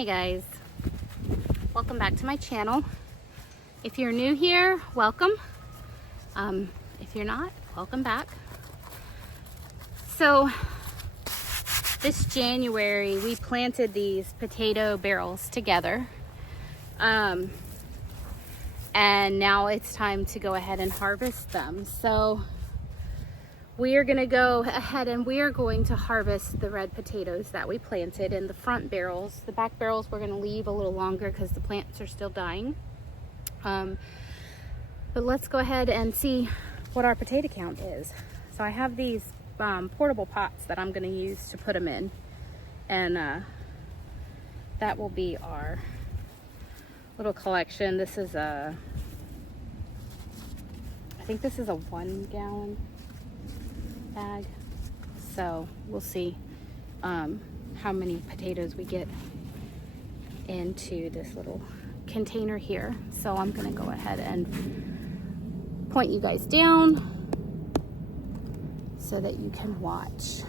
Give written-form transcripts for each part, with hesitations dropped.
Hey guys, welcome back to my channel. If you're new here, welcome. If you're not, welcome back. So this January we planted these potato barrels together, and now it's time to go ahead and harvest them. So we are going to go ahead and we are going to harvest the red potatoes that we planted in the front barrels. The back barrels we're going to leave a little longer because the plants are still dying. But let's go ahead and see what our potato count is. So I have these portable pots that I'm going to use to put them in, and that will be our little collection. This is I think this is a 1 gallon bag, so we'll see how many potatoes we get into this little container here. So I'm gonna go ahead and point you guys down so that you can watch.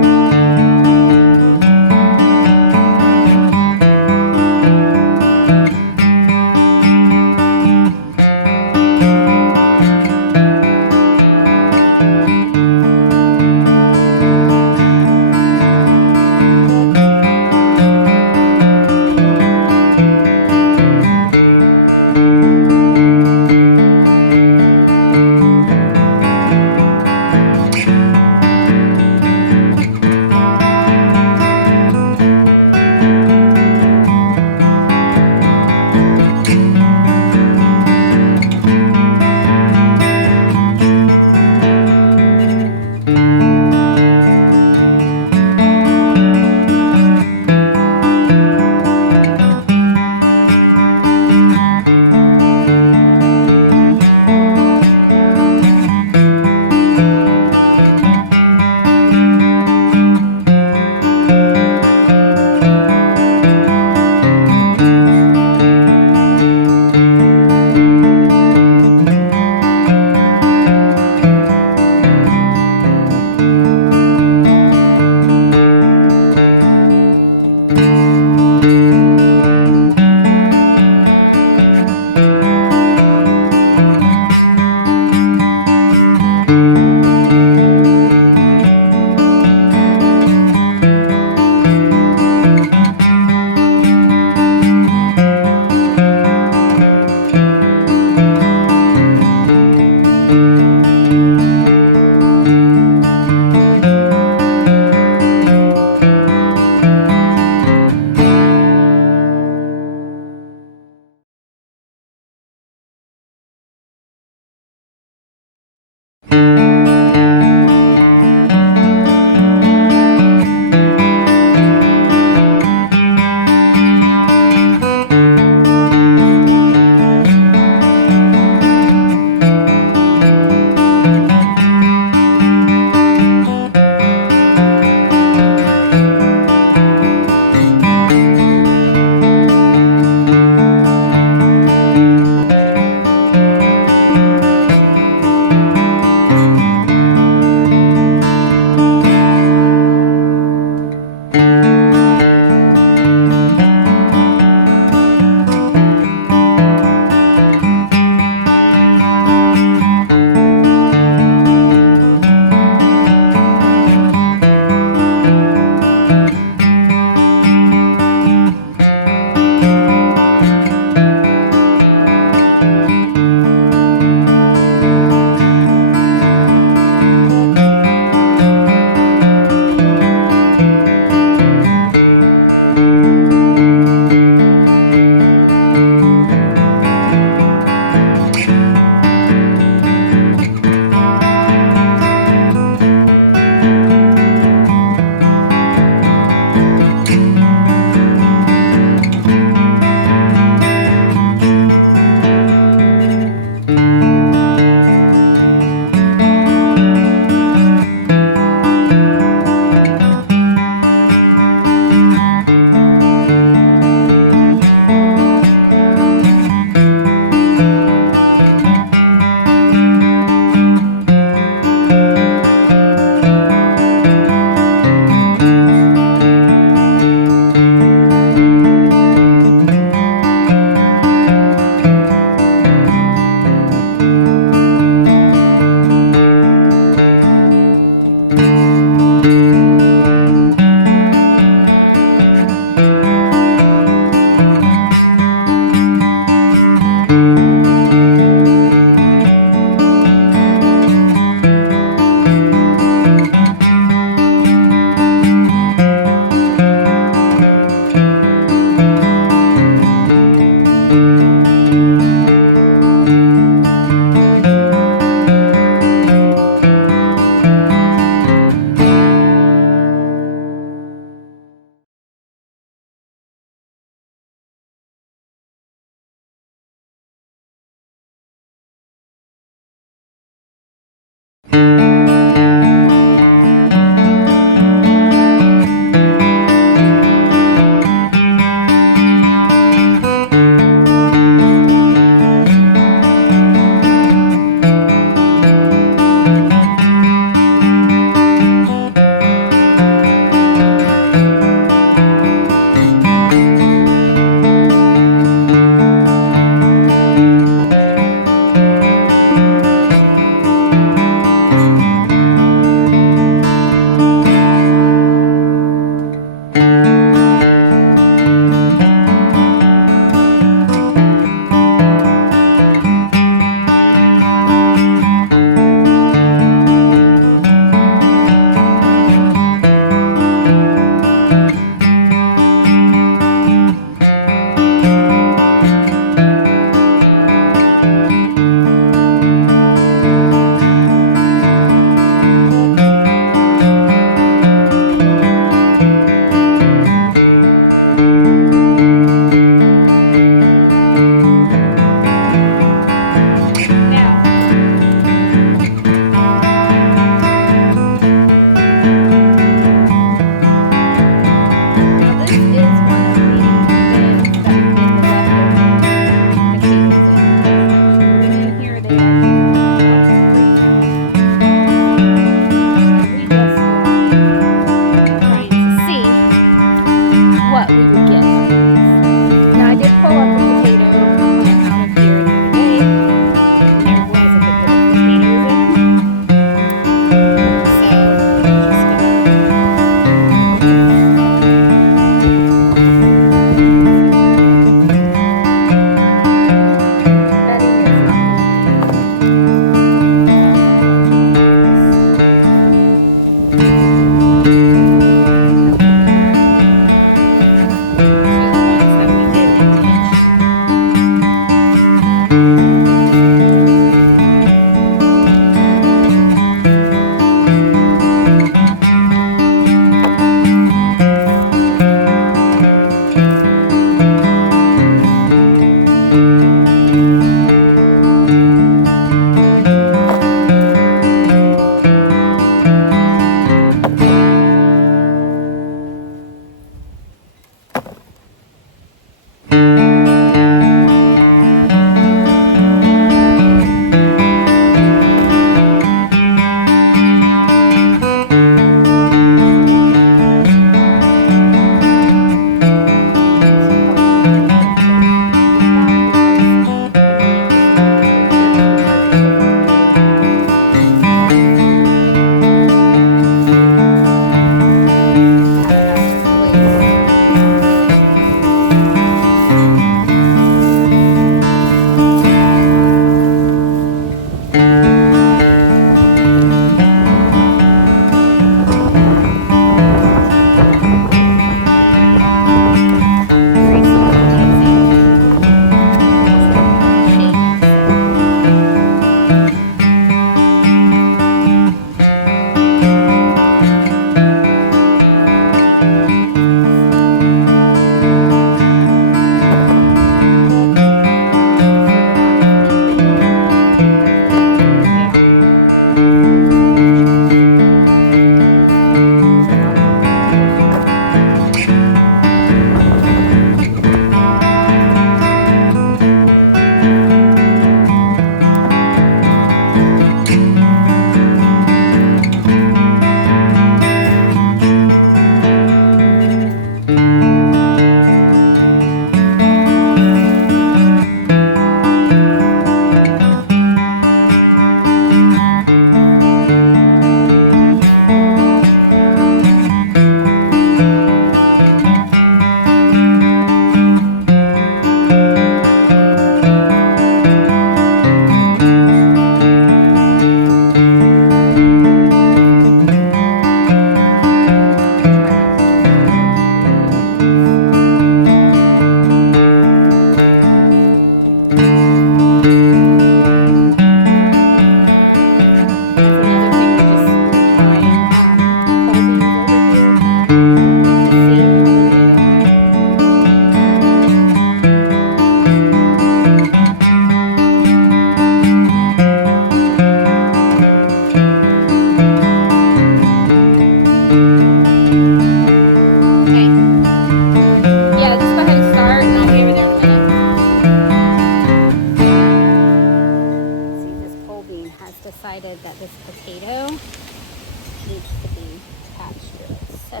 decided that this potato needs to be attached to it. So,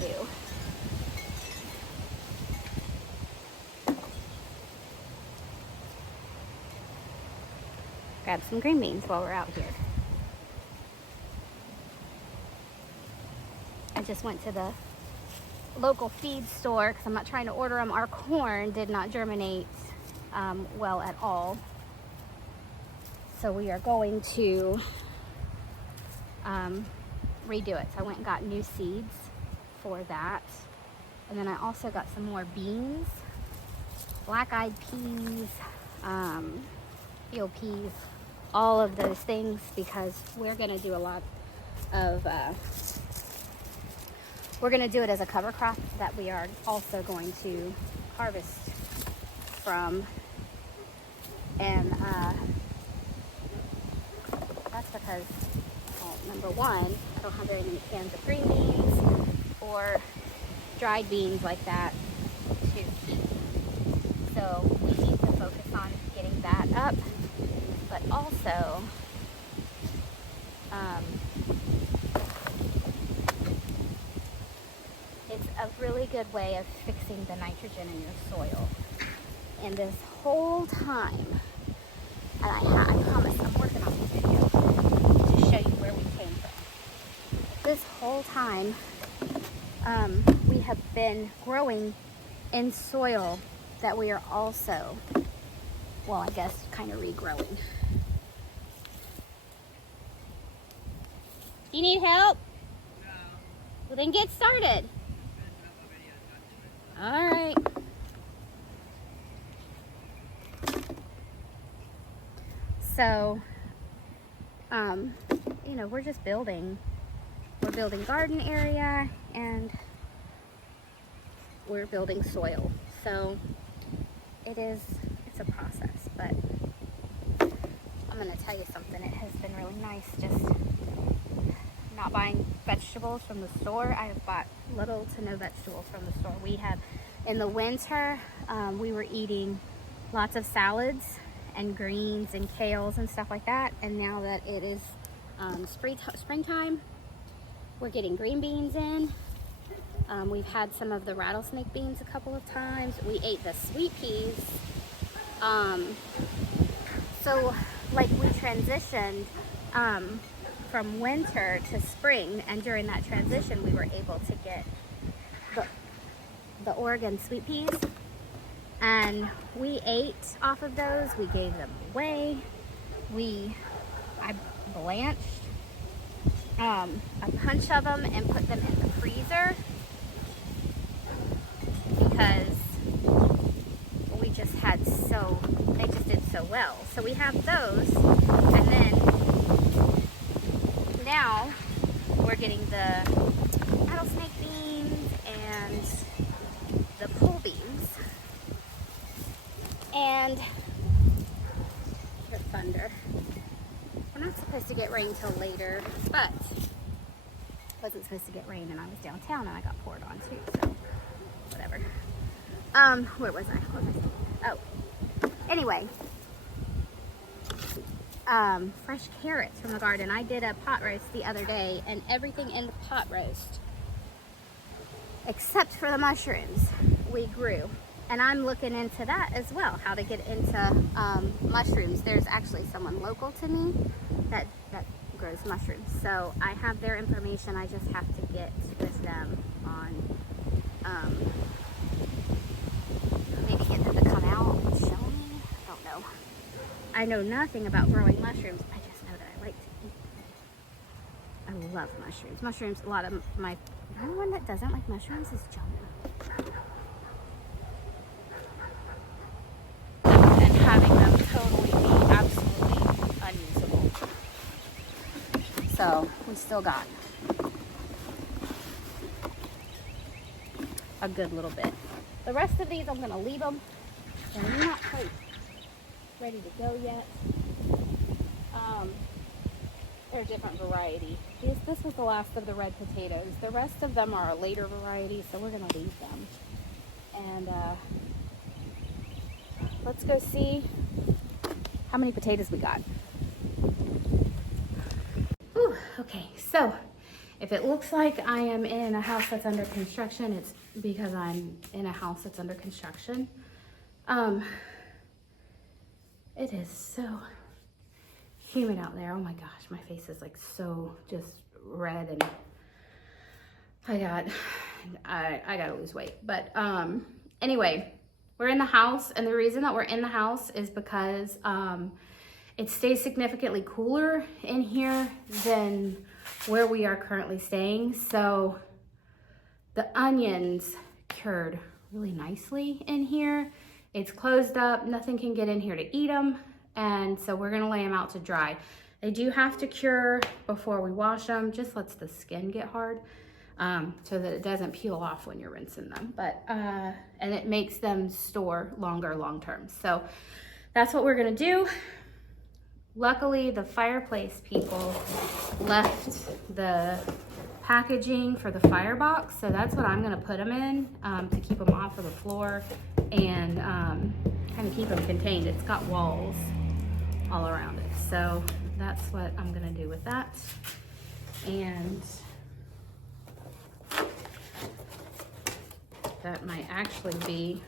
do. Grab some green beans while we're out here. I just went to the local feed store because I'm not trying to order them. Our corn did not germinate well at all. So we are going to redo it. So I went and got new seeds for that. And then I also got some more beans, black-eyed peas, field peas, all of those things, because we're going to do a lot of, we're going to do it as a cover crop that we are also going to harvest from. And that's because, well, number one, I don't have very many cans of green beans or dried beans like that to keep. So we need to focus on getting that up, but also it's a really good way of fixing the nitrogen in your soil. And this whole time, and I promise I'm working on this video to show you where we came from. This whole time, we have been growing in soil that we are also, well, I guess, kind of regrowing. Do you need help? No. Well, then get started. All right. So, you know, we're just building. We're building garden area and we're building soil. So it's a process, but I'm gonna tell you something. It has been really nice just not buying vegetables from the store. I have bought little to no vegetables from the store. We have, in the winter, we were eating lots of salads and greens and kales and stuff like that. And now that it is springtime, we're getting green beans in. We've had some of the rattlesnake beans a couple of times. We ate the sweet peas. So like we transitioned from winter to spring, and during that transition we were able to get the Oregon sweet peas, and we ate off of those. We gave them away. I blanched a bunch of them and put them in the freezer because we just had they just did so well. So we have those, and then now we're getting the rattlesnake beans and the pole beans. And here's thunder. We're not supposed to get rain till later, but it wasn't supposed to get rain, and I was downtown and I got poured on too, so whatever. Where was I? What was I saying? Oh, anyway, fresh carrots from the garden. I did a pot roast the other day, and everything in the pot roast, except for the mushrooms, we grew. And I'm looking into that as well, how to get into mushrooms. There's actually someone local to me that grows mushrooms. So I have their information. I just have to get with them on, maybe get them to come out and show me. I don't know. I know nothing about growing mushrooms. I just know that I like to eat them. I love mushrooms. Mushrooms, a lot of my, the only one that doesn't like mushrooms is Jonah. Having them totally be absolutely unusable. So we still got a good little bit. The rest of these I'm going to leave them. They're not quite ready to go yet. They're a different variety. This was the last of the red potatoes. The rest of them are a later variety, so we're going to leave them. And let's go see how many potatoes we got. Okay, so if it looks like I am in a house that's under construction, it's because I'm in a house that's under construction. It is so humid out there. Oh my gosh, my face is like so just red, and I gotta lose weight. But anyway, we're in the house, and the reason that we're in the house is because it stays significantly cooler in here than where we are currently staying. So the onions cured really nicely in here. It's closed up, nothing can get in here to eat them, and so we're gonna lay them out to dry. They do have to cure before we wash them, just lets the skin get hard, so that it doesn't peel off when you're rinsing them. But and it makes them store longer long term. So that's what we're gonna do. Luckily, the fireplace people left the packaging for the firebox, so that's what I'm gonna put them in to keep them off of the floor and kind of keep them contained. It's got walls all around it, so that's what I'm gonna do with that. And that might actually be,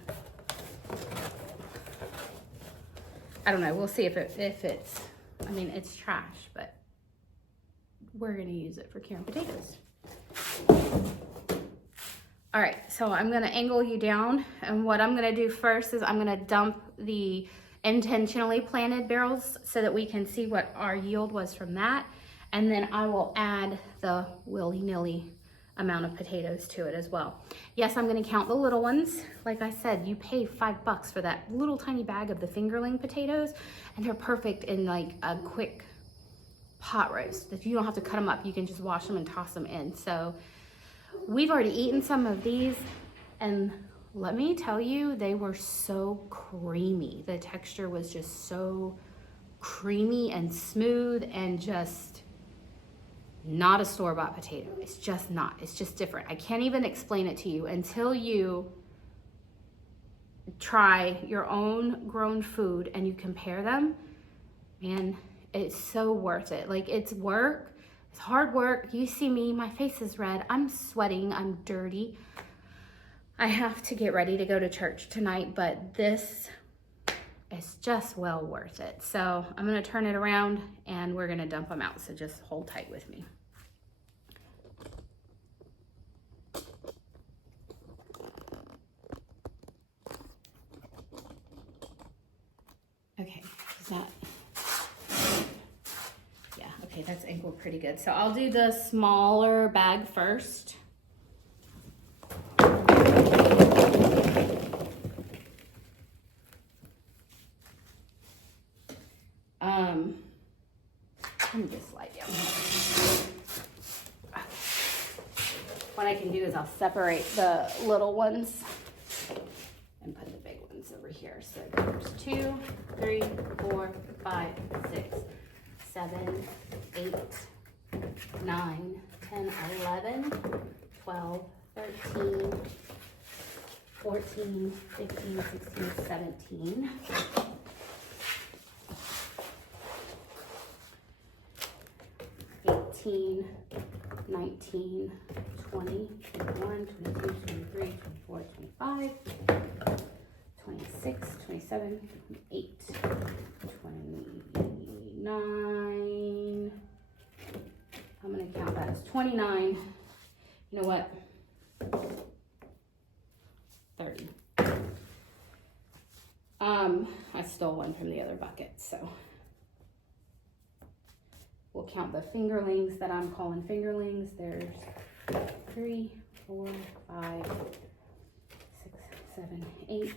I don't know, we'll see if it's, I mean, it's trash, but we're gonna use it for curing potatoes. All right, so I'm gonna angle you down, and what I'm gonna do first is I'm gonna dump the intentionally planted barrels so that we can see what our yield was from that, and then I will add the willy-nilly amount of potatoes to it as well. Yes, I'm gonna count the little ones. Like I said, you pay $5 for that little tiny bag of the fingerling potatoes, and they're perfect in like a quick pot roast. If you don't have to cut them up, you can just wash them and toss them in. So we've already eaten some of these, and let me tell you, they were so creamy. The texture was just so creamy and smooth, and just not a store-bought potato. It's just not. It's just different. I can't even explain it to you until you try your own grown food and you compare them. Man, it's so worth it. Like, it's work. It's hard work. You see me, my face is red. I'm sweating. I'm dirty. I have to get ready to go to church tonight, but this is just well worth it. So I'm gonna turn it around and we're gonna dump them out. So just hold tight with me. Okay, is that, yeah, okay, that's angled pretty good. So I'll do the smaller bag first. Let me just slide down here. What I can do is I'll separate the little ones and put the big ones over here. So there's 2, 3, 4, 5, 6, 7, 8, 9, 10, 11, 12, 13, 14, 15, 16, 17. 18, 19, 20, 21, 22, 23, 24, 25, 26, 27, 28, 29. I'm gonna count that as 29. You know what? 30. I stole one from the other bucket, so we'll count the fingerlings that I'm calling fingerlings. There's 3, 4, 5, 6, 7, 8,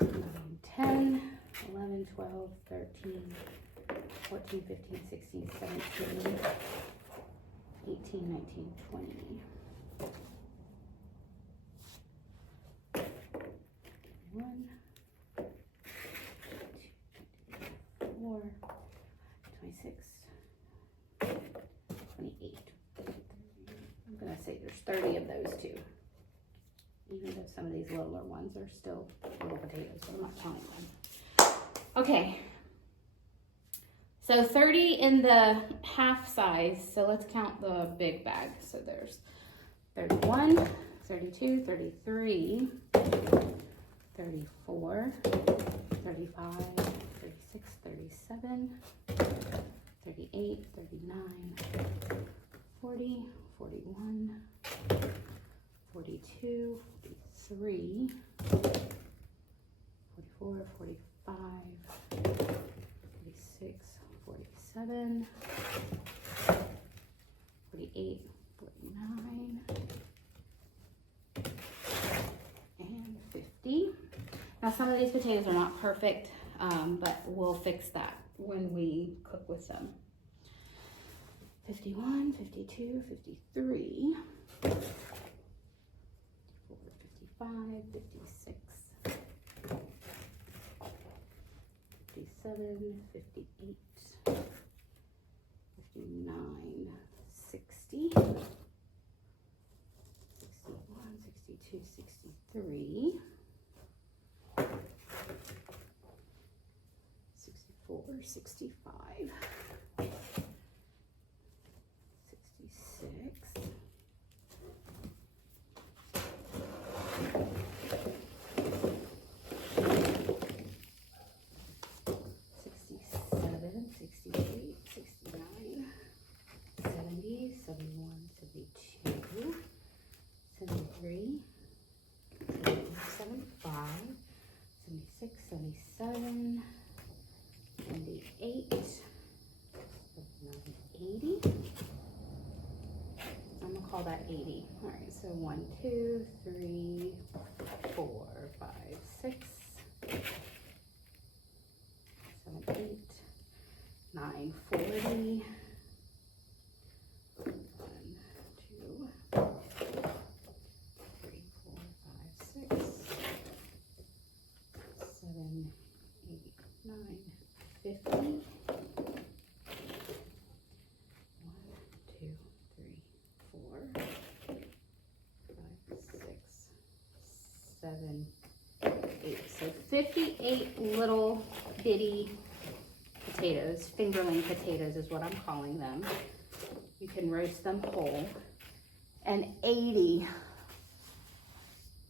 9, 10, 11, 12, 13, 14, 15, 16, 17, 18, 19, 20. 1, 2, 4, 26, 28. I'm gonna say there's 30 of those too. Even though some of these littler ones are still little potatoes, but I'm not counting them. Okay, So 30 in the half size. So let's count the big bag. So there's 31, 32, 33, 34, 35, 36, 37, 38, 39, 40, 41, 42, 43, 44, 45, 46, 47, 48, 49, and 50. Now some of these potatoes are not perfect, but we'll fix that when we cook with them. 51, 52, 53, 55, 56, 57, 58, 59, 60, 61, 62, 63, 64, 65, 66, 67, 68, 69, 70, 71, 72, 73, 75, 76, 77, 78, 80. I'm gonna call that 80. All right, so 1, 2, 3, 4, 5, 6, 7, 8, 9, 40. 1, 2, 3, 4, 5, 6, 7, 8, 9, 50. 1, 2, 3, 4, 5, 6, 7, 8. So 58 little bitty potatoes, fingerling potatoes is what I'm calling them. You can roast them whole. And 80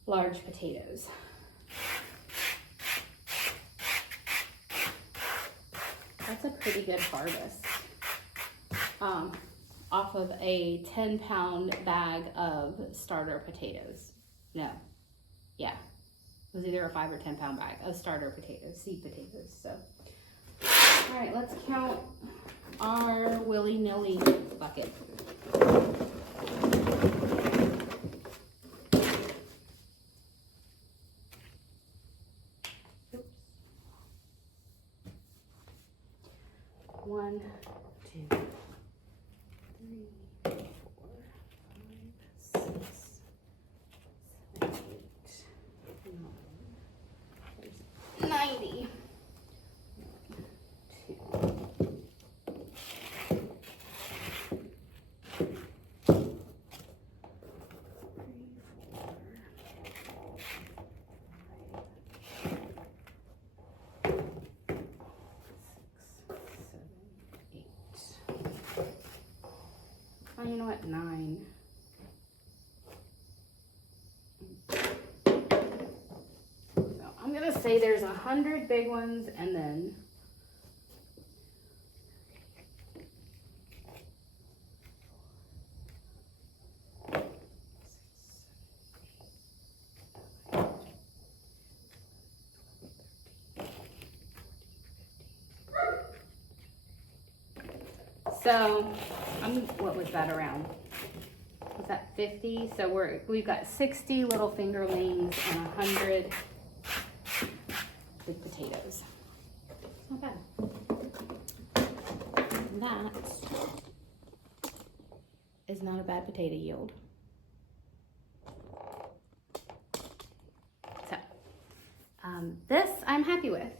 large potatoes. That's a pretty good harvest off of a 10-pound bag of starter potatoes. No, yeah, it was either a 5 or 10-pound bag of starter potatoes, seed potatoes. So, all right, let's count our willy-nilly bucket. Oops. 1, 2, 3, 4, 5, 6, 7, 8, 9. There's 90. 2, you know what, 9. So I'm gonna say there's 100 big ones, and then so what was that around? Was that 50? So we've got 60 little fingerlings and 100 big potatoes. It's not bad. And that is not a bad potato yield. So this I'm happy with.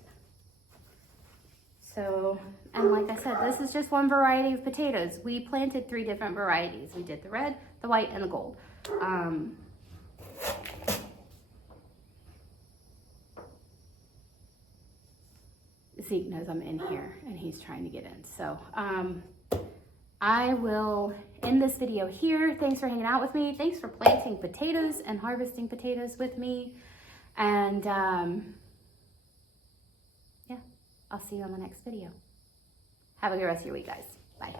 So, and like I said, this is just one variety of potatoes. We planted 3 different varieties. We did the red, the white, and the gold. Zeke knows I'm in here and he's trying to get in. So I will end this video here. Thanks for hanging out with me. Thanks for planting potatoes and harvesting potatoes with me. And yeah, I'll see you on the next video. Have a good rest of your week, guys. Bye.